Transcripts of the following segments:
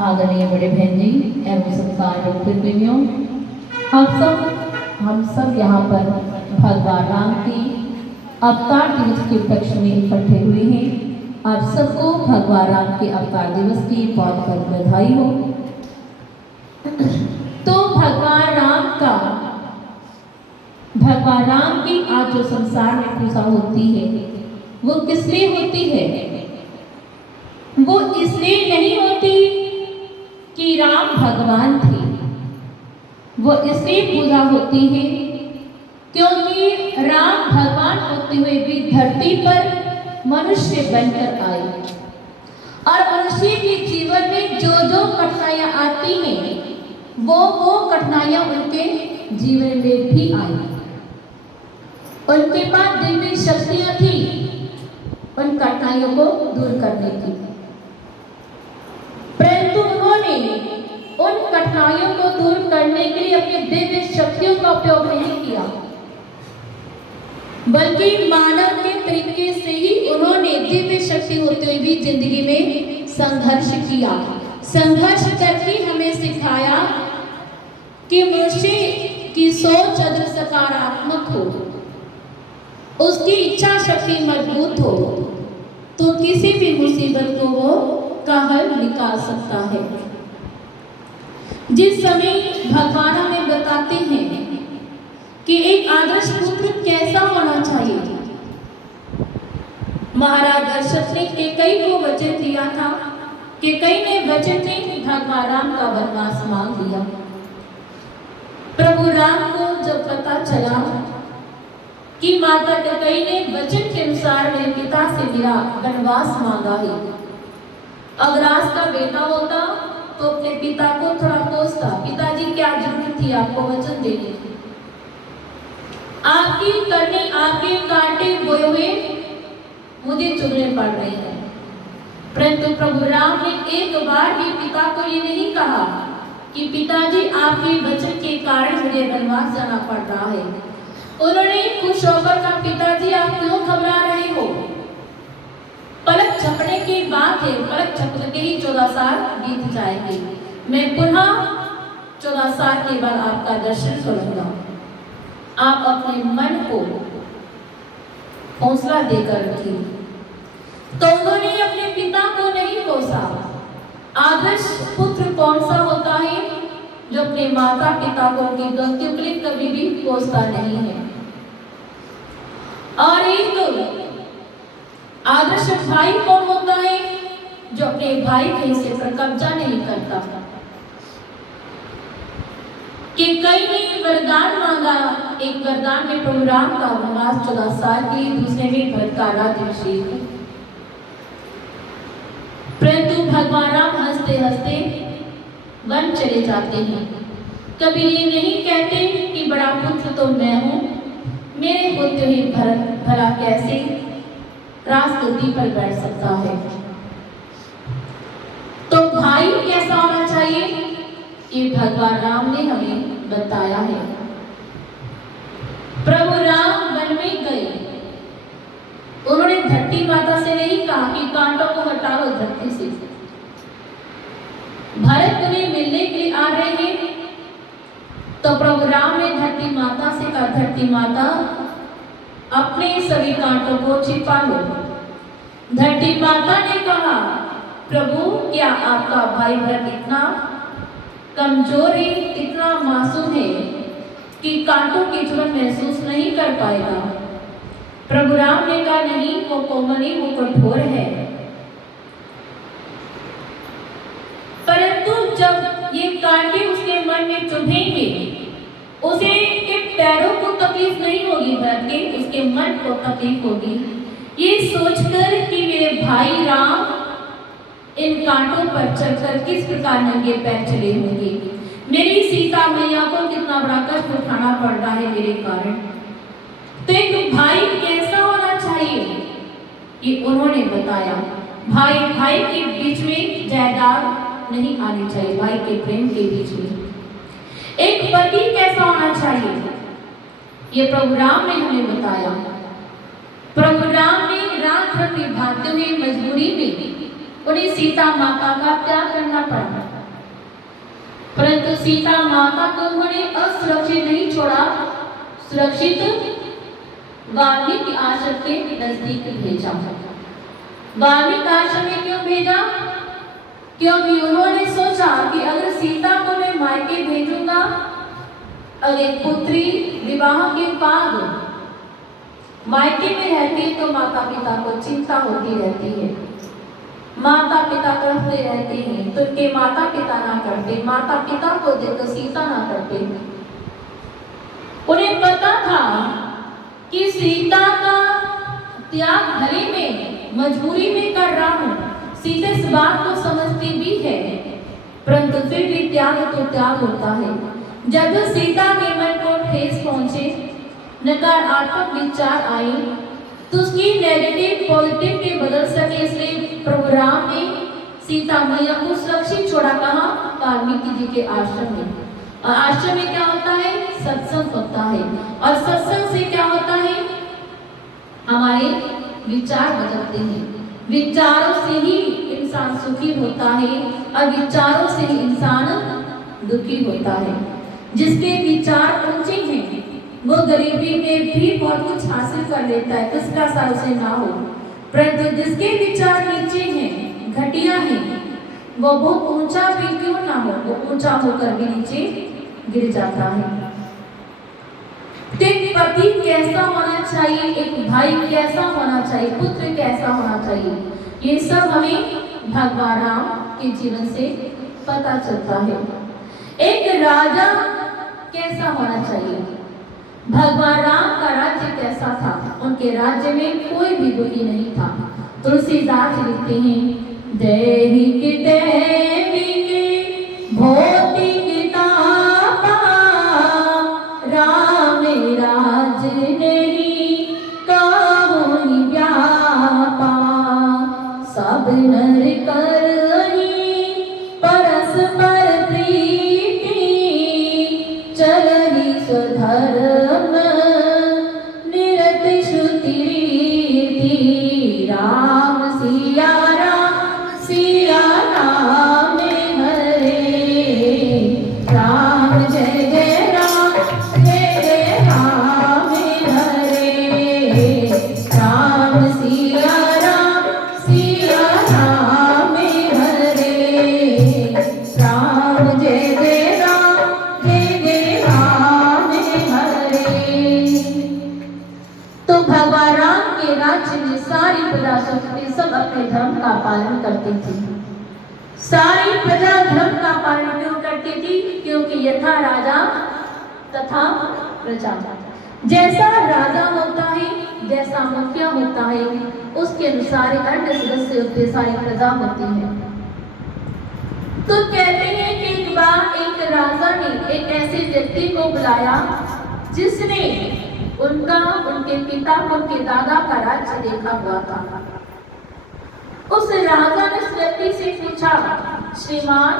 आदरणीय बड़े बहन जी एवं संस्कार प्रेमियों, हम सब यहाँ पर भगवान राम की अवतार दिवस के उपलक्ष्य में इकट्ठे हुए हैं। आप सबको भगवान राम के अवतार दिवस की बहुत बहुत बधाई हो। तो भगवान राम की आज जो संसार में पूजा होती है वो किस लिए होती है? वो इसलिए नहीं होती कि राम भगवान थे, वो इसलिए पूजा होती है क्योंकि राम भगवान होते हुए भी धरती पर मनुष्य बनकर आए और मनुष्य के जीवन में जो जो कठिनाइयां आती हैं वो कठिनाइयां उनके जीवन में भी आई। उनके पास दिव्य शक्तियां थी उन कठिनाइयों को दूर करने की, परंतु उन्होंने उन कठिनाइयों को दूर करने के लिए अपनी दिव्य शक्तियों का उपयोग नहीं किया, बल्कि मानव के तरीके से ही उन्होंने दिव्य शक्ति होते हुए भी जिंदगी में संघर्ष किया। संघर्ष करके हमें सिखाया कि मनुष्य की सोच अगर सकारात्मक हो, उसकी इच्छा शक्ति मजबूत हो, तो किसी भी मुसीबत को वो का हल निकाल सकता है। जिस समय भगवान हमें बताते हैं कि एक आदर्श पुत्र कैसा होना चाहिए, महाराज दशरथ ने कैकई को वचन दिया था। कैकई ने वचन में भगवान राम का वनवास मांग लिया। प्रभु राम को जब पता चला कि माता कैकेयी ने वचन के अनुसार मेरे पिता से मेरा वनवास मांगा है, अग्रास का बेटा होता तो अपने पिता को थोड़ा कोसता, पिताजी क्या जरूरत थी आपको वचन देने की, आपकी करनी आपके कांटे बोए हुए मुझे चुनने पड़ रहे हैं। परंतु प्रभु राम ने एक बार भी पिता को ये नहीं कहा कि पिताजी आपके वचन के कारण मुझे वनवास जाना पड़ रहा है। उन्होंने खुश होकर कहा, पिताजी आप क्यों घबरा रहे हो, पलक झपकने की बात है, पलक झपकते ही 14 साल बीत जाएंगे, मैं पुनः 14 साल के बाद आपका दर्शन करूंगा। आप अपने मन को हौसला देकर रखिए। तो उन्होंने अपने पिता को नहीं कोसा। आदर्श पुत्र कौन सा होता है? जो अपने माता पिता को उनकी गलतियों के लिए कभी भी कोसता नहीं है। और एक आदर्श भाई कौन होता है? जो अपने भाई के हिस्से पर कब्जा नहीं करता। कि कई ने वरदान मांगा, एक वरदान में प्रभु राम का वनवास 14 साल की, दूसरे में भरत का राज्याभिषेक। परंतु भगवान राम हंसते हंसते वन चले जाते हैं। कभी ये नहीं कहते कि बड़ा पुत्र तो मैं हूं, मेरे होते हुए भरत भला कैसे राजगद्दी पर बैठ सकता है। तो भाई कैसा होना चाहिए, ये भगवान राम ने हमें बताया है। प्रभु राम वन में गए, उन्होंने धरती माता से नहीं कहा कि कांटों को हटाओ धरती से। भरत उन्हें मिलने के लिए आ रहे हैं, तो प्रभु राम ने धरती माता से कहा, धरती माता अपने सभी कांटों को छिपा लो। धरती माता ने कहा, प्रभु क्या आपका भाई भरत इतना कमजोर है, इतना मासूम है कि कांटों की चुभन महसूस नहीं कर पाएगा। प्रभु राम ने कहा, नहीं, वो कोमल, वो कठोर है। परंतु जब ये कांटे उसके मन में चुभेंगे, उसे के पैरों को तकलीफ नहीं होगी, बल्कि उसके मन को तकलीफ होगी। ये सोचकर कि मेरे भाई राम इन कांटों पर चलकर किस प्रकार नंगे पैर चले होंगे, मेरी सीता मैया को कितना बड़ा कष्ट उठाना पड़ रहा है मेरे कारण। तो एक भाई कैसा होना चाहिए, ये उन्होंने बताया। भाई भाई के बीच में जायदाद नहीं आनी चाहिए, भाई के प्रेम के बीच में। एक पति कैसा होना चाहिए, ये प्रभु राम ने हमें बताया। प्रभु राम ने रात भर निभाते हुए मजबूरी में उन्हें सीता माता का त्याग करना पड़ा, परंतु सीता माता को उन्होंने असुरक्षित नहीं छोड़ा, सुरक्षित वाल्मीकि आश्रम के नजदीक भेजा। वाल्मीकि आश्रम में क्यों भेजा? क्योंकि उन्होंने सोचा कि अगर सीता को मैं मायके भेजूंगा, अगर पुत्री विवाह के बाद मायके में रहती तो माता पिता को चिंता होती रहती है, माता पिता करते रहते हैं, तो उनके माता पिता ना करते, माता पिता को देखकर सीता ना करते। उन्हें पता था कि सीता का त्याग भले में मजबूरी में कर रहा हूं, सीता इस बात को समझती भी है, परंतु फिर भी त्याग तो त्याग होता है। जब सीता के मन को ठेस पहुंचे, नकारात्मक विचार आए, तो उसकी नेगेटिव पॉजिटिव के बदल सके, इसलिए प्रभु राम ने सीता मैया को सुरक्षित छोड़ा। कहा? वाल्मीकि जी के आश्रम में। और आश्रम में क्या होता है? सत्संग होता है। और सत्संग से क्या होता है? हमारे विचार बदलते हैं, विचारों से ही इंसान सुखी होता है और विचारों से ही इंसान दुखी होता है। जिसके विचार ऊंचे हैं वो गरीबी में भी बहुत कुछ हासिल कर लेता है, किसका सा उसे ना हो, परंतु जिसके विचार नीचे हैं, घटिया हैं, वो बहुत ऊंचा भी क्यों ना हो, वो ऊंचा होकर भी नीचे गिर जाता है। तो एक पति कैसा होना चाहिए, एक भाई कैसा होना चाहिए, पुत्र कैसा होना चाहिए, ये सब हमें भगवान राम के जीवन से पता चलता है। एक राजा कैसा होना चाहिए, भगवान राम का राज्य कैसा था। उनके राज्य में कोई भी दुखी नहीं था। तुलसीदास लिखते हैं, दैहिक दैविक भौतिक तापा, राम राज नहीं काहुनि व्यापा, सब नर करहि परस्पर प्रीति, चलहि स्वधर्म निरत श्रुति रीति, राम सिया राम हरे, राम जय जय राम हरे, राम सिया राम हरे, राम जय जय राम हरे। तो भगवान राम के राज्य में सारी प्रजा सुखती, सब अपने धर्म का पालन करती थी। सारी प्रजा धर्म का पालन क्यों करती थी? क्योंकि यथा राजा तथा प्रजा, जैसा राजा होता है, जैसा मुखिया होता है, उसके अनुसार अन्य सदस्य होते, सारी प्रजा होती है। तो कहते हैं कि एक बार एक राजा ने एक ऐसे व्यक्ति को बुलाया जिसने उनके पिता को, उनके दादा का राज्य देखा हुआ था। उस राजा ने उस व्यक्ति से पूछा, श्रीमान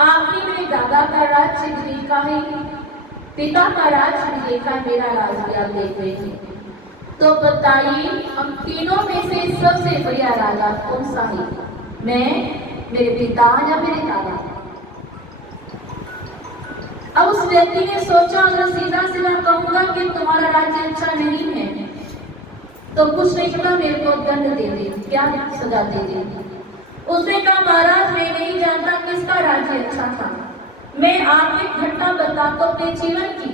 आपने मेरे दादा का राज्य देखा है, पिता का राज्य भी देखा, मेरा राज्य भी आप देख रहे हैं, तो बताइए हम तीनों में से सबसे बढ़िया राजा कौन सा है, मैं, मेरे पिता या मेरे दादा? अब उस व्यक्ति ने सोचा, अगर सीधा सीधा कहूंगा कि तुम्हारा राज्य अच्छा नहीं है तो कुछ नहीं पता, मेरे को दंड दे दे, क्या सजा दे दे। उसने कहा, महाराज मैं नहीं जानता किसका राज्य अच्छा था, मैं आपको एक घटना बताता हूं अपने जीवन की,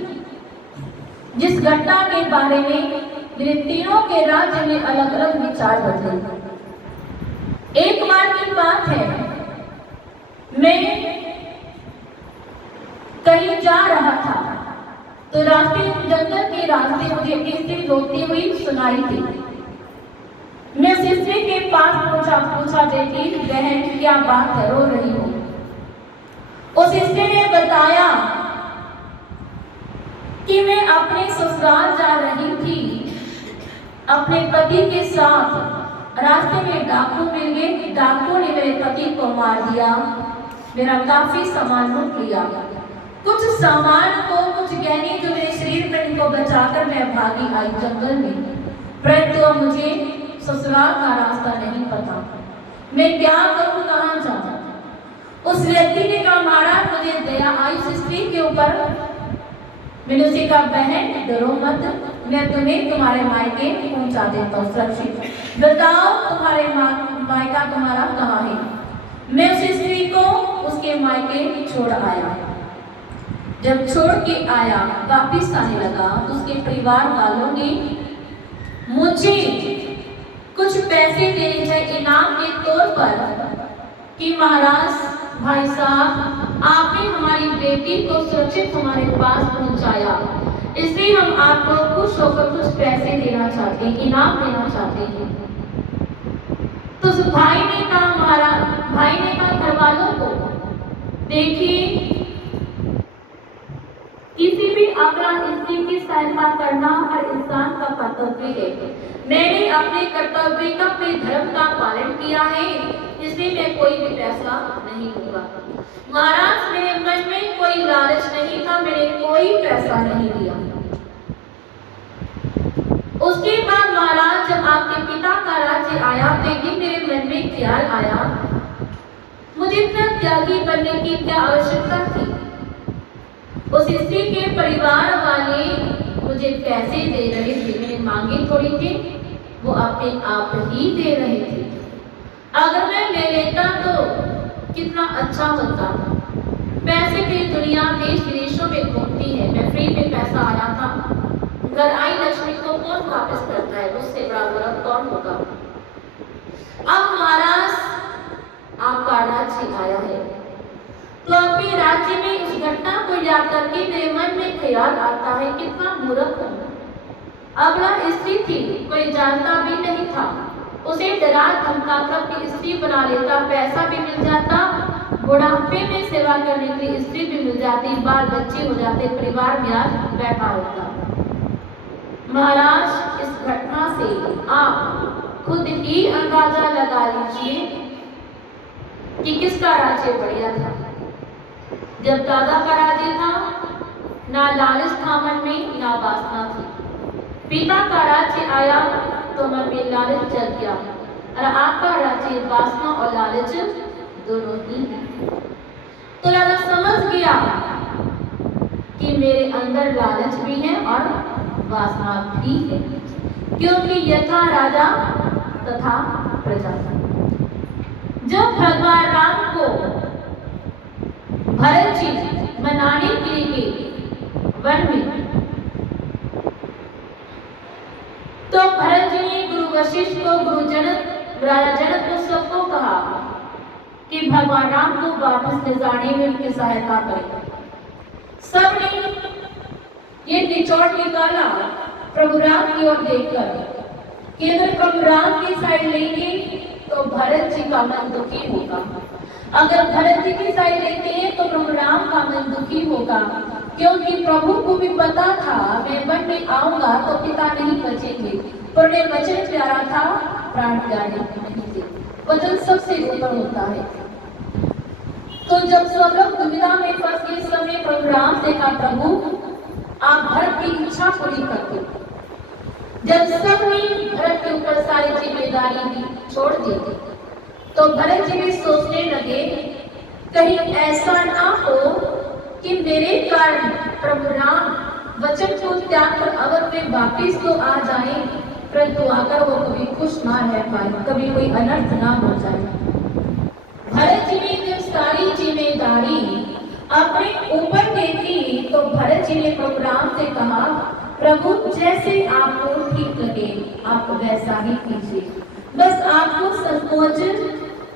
जिस घटना के बारे में मेरे तीनों के राज्य में अलग अलग विचार बदले। एक बार की बात है, मैं कहीं जा रहा था तो रास्ते, जंगल के रास्ते मुझे एक स्त्री रोती हुई सुनाई थी। मैं उस स्त्री के पास पूछा बेटी बहन क्या बात है, रो रही हो? उस स्त्री ने बताया कि मैं अपने ससुराल जा रही थी अपने पति के साथ, रास्ते में डाकू मिल गए, डाकू ने मेरे पति को मार दिया, मेरा काफी सामान लूट लिया, कुछ सामान को, कुछ गहने जो मेरे शरीर में, इनको बचाकर मैं भागी आई जंगल में, परंतु मुझे ससुराल का रास्ता नहीं पता, मैं क्या करूं, कहां जाऊं? उस व्यक्ति ने कहा, महाराज मुझे दया आई उस स्त्री के ऊपर। मैंने उसे कहा, बहन डरो मत, मैं तुम्हें तुम्हारे मायके पहुंचा देता हूँ सुरक्षित, बताओ तुम्हारे मायका तुम्हारा कहाँ है? मैं उस स्त्री को उसके मायके छोड़ आया। जब छोड़ के आया, वापिस आने लगा तो उसके परिवार वालों ने मुझे कुछ पैसे देने चाहिए इनाम के तौर पर कि महाराज, भाई साहब आपने हमारी बेटी को सुरक्षित हमारे पास पहुंचाया, इसलिए हम आपको खुश होकर कुछ पैसे देना चाहते हैं, इनाम देना चाहते हैं। तो उस भाई ने कहा घर वालों को, देखिए किसी भी अपराध स्त्री की सहायता करना हर इंसान का कर्तव्य है। मैंने अपने कर्तव्य का, अपने धर्म का पालन किया है, इसलिए मैं कोई भी पैसा नहीं लूंगा। महाराज मेरे मन में कोई लालच नहीं था, मैंने कोई पैसा नहीं दिया। उसके बाद महाराज जब आपके पिता का राज्य आया, देखिए मेरे मन में ख्याल आया, मुझे इतना त्यागी बनने की क्या आवश्यकता थी? उस स्त्री के परिवार वाले मुझे पैसे दे रहे थे, मैंने मांगे थोड़ी थी, वो अपने आप ही दे रहे थे। अगर मैं ले लेता तो कितना अच्छा होता। पैसे की दुनिया देश विदेशों में घूमती है, मैं फ्री में पैसा आया था, घर आई लक्ष्मी को कौन वापस करता है, उससे बड़ा बुरा कौन होगा? अब महाराज आपका राज्य आया है। तो अपने राज्य में इस घटना को याद करके मेरे मन में ख्याल आता है, कितना मूर्ख हूँ। अगला स्त्री थी, कोई जानता भी नहीं था, उसे डरा धमका कर अपनी स्त्री बना लेता, पैसा भी मिल जाता, बुढ़ापे में सेवा करने के लिए स्त्री भी मिल जाती, बाल बच्चे हो जाते, परिवार में आज बैठा होता। महाराज, इस घटना से आप खुद ही अंदाजा लगा लीजिए कि किसका राज्य बढ़िया था। जब दादा का राज्य था, ना लालच था मन में, ना वासना थी। पिता का राज्य आया तो मन में लालच चल गया, और आपका राज्य वासना और लालच दोनों ही है। तो दादा समझ गया कि मेरे अंदर लालच भी है और वासना भी है, क्योंकि यथा राजा तथा प्रजा। जब भगवान राम को भरत जी मनाने के लिए वन में, तो भरत जी ने गुरु वशिष्ठ को, गुरु जनक, राजा जनक को, सबको कहा कि भगवान राम को वापस ले जाने में उनकी सहायता करें। सबने ये निचोड़ निकाला प्रभु राम की ओर देखकर कि अगर प्रभु राम की साइड लेंगे तो भरत जी का मन दुखी होगा, अगर भरत जी की साइड लेते हैं तो प्रभु राम का मन दुखी होगा, क्योंकि प्रभु को भी पता था मैं वन में आऊंगा तो पिता नहीं बचेंगे, पर उन्हें वचन प्यारा था, प्राण प्यारे नहीं थे। वचन सबसे ऊपर होता है। तो जब सब लोग दुविधा में फंस गए, समय प्रभु राम से कहा, प्रभु आप भरत की इच्छा पूरी कर दो। जब सबने भरत के ऊपर सारी जिम्मेदारी भी छोड़ दी, तो भरत जी भी सोचने लगे, कहीं ऐसा ना हो कि मेरे कारण प्रभु राम वचन को त्याग कर अगर वे वापिस तो आ जाए, परंतु आकर वो कभी खुश ना रह पाए, कभी कोई अनर्थ ना हो जाए। भरत जी ने जब सारी जिम्मेदारी अपने ऊपर देखी, तो भरत जी ने प्रभु राम से कहा, प्रभु जैसे आपको ठीक लगे आप वैसा ही कीजिए, बस आपको संकोच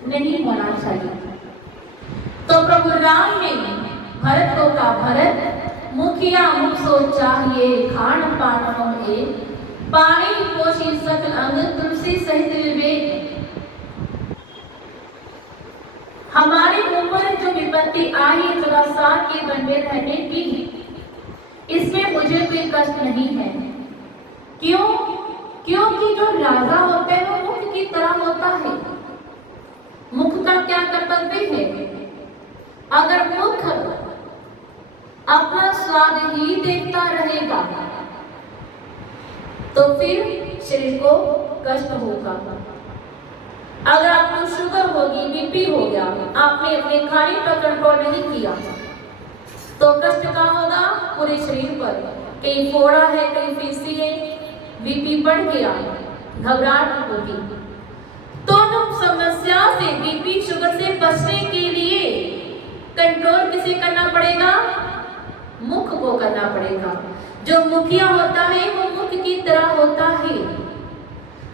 नहीं होना चाहिए। तो प्रभु राम ने भरत को कहा, भरत मुखिया मुख सो चाहिए, खान पान होए, पानी पोषी सकल अंग, तुलसी सहित विवेक। हमारे ऊपर जो विपत्ति आई थोड़ा साथ के वन में रहने की, इसमें मुझे कोई कष्ट नहीं है। क्यों? क्योंकि जो राजा होता है वो मुख की तरह होता है। मुख का क्या कर्तव्य है? अगर मुख अपना स्वाद ही देखता रहेगा तो फिर शरीर को कष्ट होगा। अगर आपको शुगर होगी, बीपी हो गया, आपने अपने खाने पर कंट्रोल नहीं किया तो कष्ट कहाँ होगा? पूरे शरीर पर। कहीं फोड़ा है, कहीं फीसी है, बीपी बढ़ गया, घबराहट होगी। दोनों समस्या से, बीपी शुगर से बचने के लिए कंट्रोल किसे करना पड़ेगा? मुख को करना पड़ेगा। जो मुखिया होता है वो मुख की तरह होता है।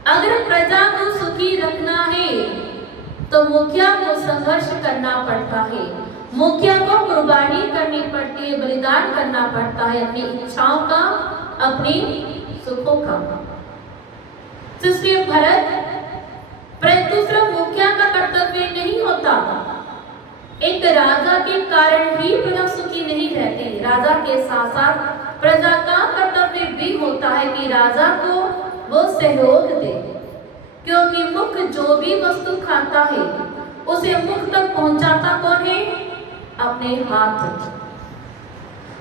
अगर प्रजा को सुखी रखना है तो मुखिया को संघर्ष करना पड़ता है, मुखिया को कुर्बानी करनी पड़ती है, बलिदान करना पड़ता है अपनी इच्छाओं का, अपनी सुखों का। तो सिर्फ भरत, परंतु सिर्फ मुखिया का कर्तव्य नहीं होता, एक राजा के कारण ही प्रजा सुखी नहीं रहती। राजा के साथ साथ प्रजा का कर्तव्य भी होता है कि राजा को वो सहयोग दे, क्योंकि मुख जो भी वस्तु खाता है उसे मुख तक पहुंचाता कौन है? अपने हाथ।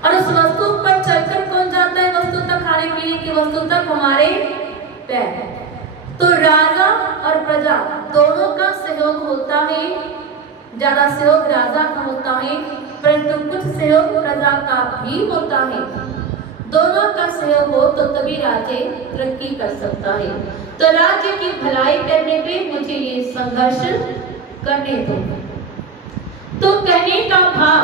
और उस वस्तु पर चलकर कौन जाता है वस्तु तक, खाने पीने की वस्तु तक? हमारे पैर। तो राजा और प्रजा दोनों का सहयोग होता है। ज्यादा सहयोग राजा का होता है, परंतु कुछ सहयोग प्रजा का भी होता है। दोनों का सहयोग हो तो तभी राज्य तरक्की कर सकता है। तो राज्य की भलाई करने पे मुझे ये संघर्ष करने दो। तो कहने का भाव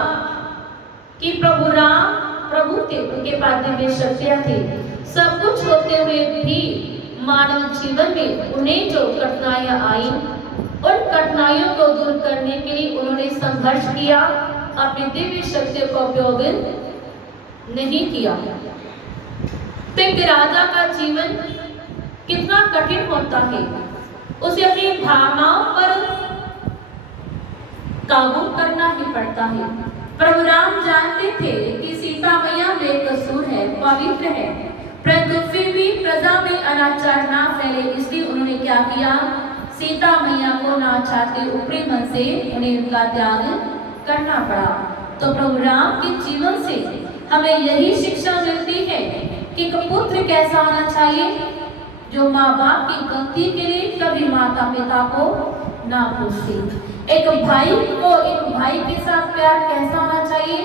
कि प्रभु राम प्रभु थे, उनके पास दिव्य शक्तियां थी, सब कुछ होते हुए भी मानव जीवन में उन्हें जो कठिनाइयां आई उन कठिनाइयों को दूर करने के लिए उन्होंने संघर्ष किया, अपनी दिव्य शक्तियों का उपयोग नहीं किया। तो एक राजा का जीवन कितना कठिन होता है, उसे अपनी भावनाओं पर काबू करना ही पड़ता है। प्रभु राम जानते थे कि सीता मैया बेकसूर है, पवित्र है, परंतु फिर भी प्रजा में अनाचार ना फैले, इसलिए उन्होंने क्या किया, सीता मैया को ना चाहते ऊपरी मन से उन्हें उनका त्याग करना पड़ा। तो प्रभु राम के जीवन से हमें यही शिक्षा मिलती है कि एक पुत्र कैसा होना चाहिए, जो माँ बाप की गलती के लिए कभी माता पिता को ना पूछे। एक भाई को एक भाई के साथ प्यार कैसा होना चाहिए,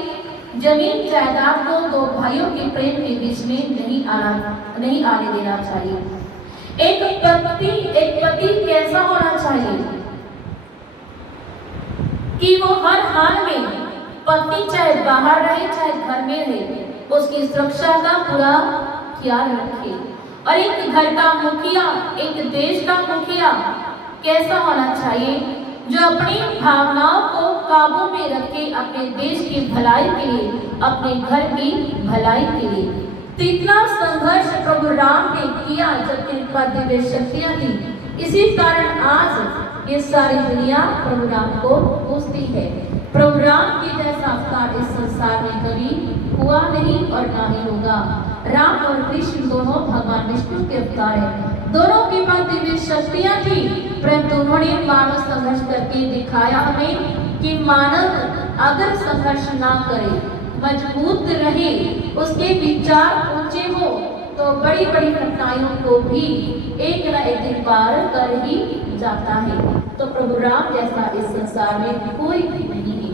जमीन जायदाद को दो भाइयों के प्रेम के बीच में नहीं आने देना चाहिए। एक पति कैसा होना चाहिए कि वो हर हाल में, पत्नी चाहे बाहर रहे चाहे घर में रहे, उसकी सुरक्षा का पूरा ख्याल रखे। और एक घर का मुखिया, एक देश का मुखिया कैसा होना चाहिए, जो अपनी भावनाओं को काबू में रखे, अपने देश की भलाई के लिए, अपने घर की भलाई के लिए। तो इतना संघर्ष प्रभु राम ने किया जब इनका दिव्य शक्तियां थी। इसी कारण आज ये सारी दुनिया प्रभु राम को पूजती है। प्रभु राम के जैसा अवतार इस संसार में कभी हुआ नहीं और ना ही होगा। राम और कृष्ण दोनों भगवान विष्णु के अवतार हैं। दोनों के पास दिव्य शक्तियां थी, परंतु उन्होंने मानव संघर्ष करके दिखाया हमें कि मानव अगर संघर्ष ना करे, मजबूत रहे, उसके विचार ऊंचे हो, तो बड़ी बड़ी कठिनाइयों को भी एक न एक दिन पार कर ही जाता है। तो प्रभु राम जैसा इस संसार में कोई भी नहीं है।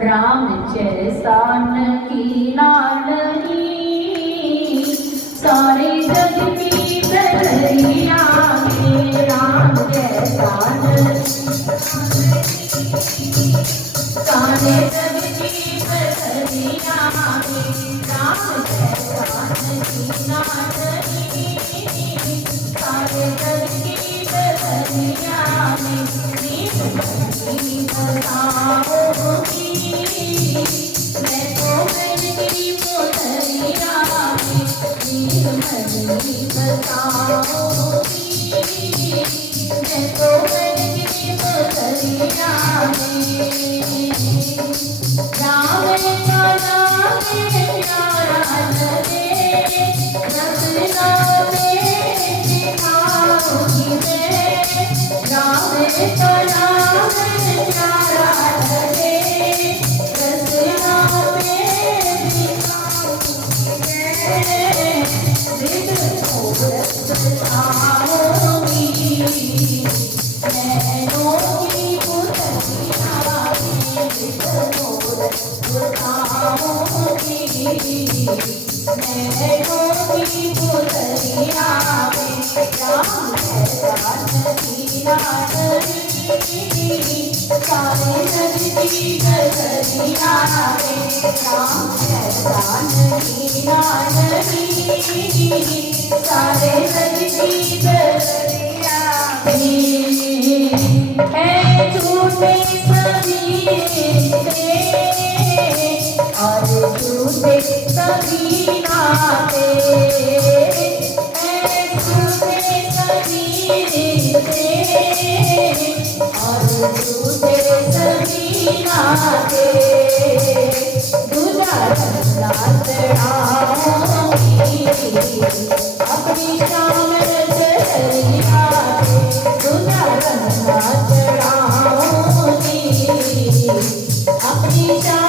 राम जैसा नहीं सारे जग की प्रहरिया में, राम जैसा सारे जग की प्रहरिया में, राम जैसा सारे जग की प्रहरिया में, बताओगी मैं तो मन की मोहरिया में, बताओगी मैं तो मन की मोहरिया में। राम का नाम प्यारा लगे, रसना में दिखाऊंगी मैं, राम का नाम प्यारा लगे, रसना में दिखाऊंगी मैं, दिल को बताऊंगी नैनों की पुतलिया में, दिल को बताऊंगी नैनों की पुतलिया में, राम जैसा नहीं सारे जग की गगरिया में, राम जैसा नहीं सारे जग की गगरिया में। है झूठे सभी रिश्ते और झूठे सभी नाते, है झूठे सभी रिश्ते और झूठे सभी नाते, दूल्हा रंगा चढ़ाऊंगी अपनी शान चढ़िया, दूल्हा रंगा चढ़ाऊंगी अपनी शान